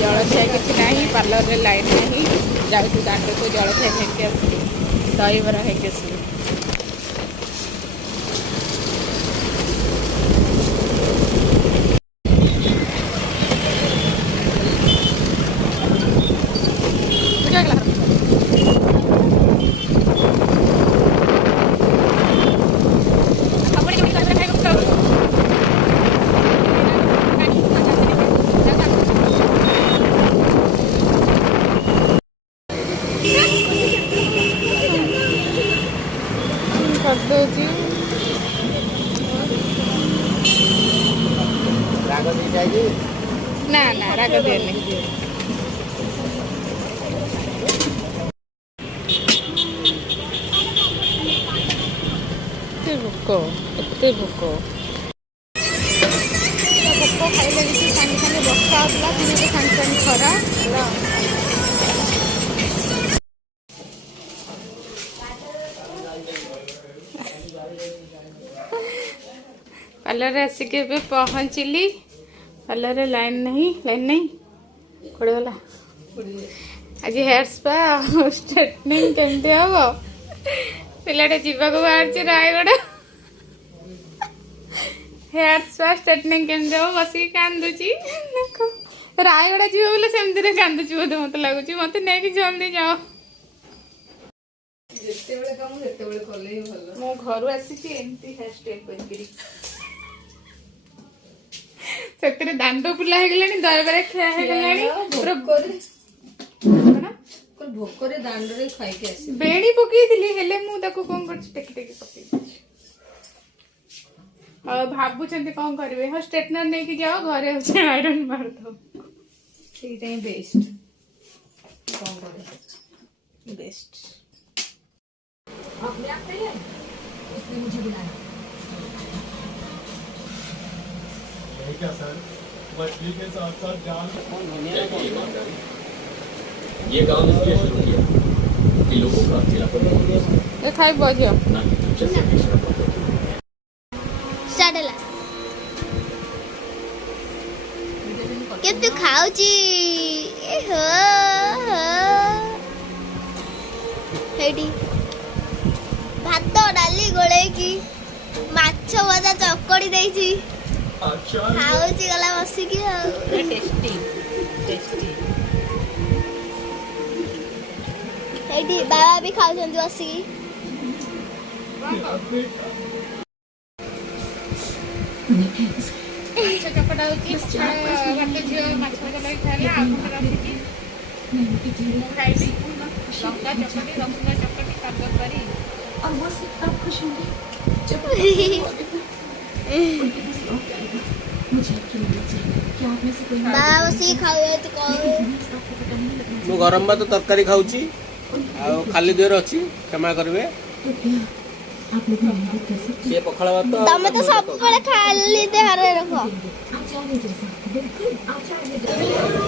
जलखिया किसी ना पार्लर रे लाइन नहीं जाऊँ दांड को जलखिया खाइके आसली दही बरा खाइके आसली ना ना राग देनी भोक एत भोक भोक खाइले सागे सागे बर्षा होता सागे सागे खरा पार्लर आसिक पहुँचली पार्लर लाइन नहीं कोड़े गला आज हेयर स्पा स्ट्रेटनिंग केमती हम पिलाटे जीवा को बाहर रायगढ़ हेयर स्पा स्ट्रेटनिंग केमती हम बस कांदुची रायगढ़ जीव बोले सेमती कांदुची बोधे मत लगुच मत नहीं जल्दी जाओ मो घर आसी हेयर स्टाइल कर से दांड फुला है दरबार खिया है भोकरे दांड रे खाई के आसी बेणी पकईली हेले मु ताको कोन कर टेकी टेकी पकई भाबुचंती कौन करेंगे हाँ स्ट्रेटनर नहीं कि जाओ घरे हो आयरन मार दो ठीक है बेस्ट कौन करे बेस्ट आपने आप कही है उसने मुझे बुलाया क्या सर मछली के साथ साथ जान ये काम इसलिए शुरू किया कि लोगों का अकेलापन ये खाई बजियो ना साडला के तू खाउची ए हो हेडी भात डाली गोळे की माछ भजा चकड़ी देइची खाउची गला बसी की टेस्टी टेस्टी हेडी बाबा भी खाउछन बसी की माछ चकड़ा होची घंटे झियो माछ भजा लाई खाइले आपण रखी खाइली लंका चकड़ी रसुन चकड़ी काबर करी और वो सिर्फ तब खुश होंगे जब मुझे यकीन है कि आप में से कोई बाबा बसी खाउए तो कौन मु गरम भात तरकारी खाऊची आ खाली देर अच्छी क्षमा करेंगे आप लोग मेहनत कर सकते से पखाला भात तमे तो सब बड़े खाली देहरे रखो आचार्य जैसा बिल्कुल आचार्य जैसा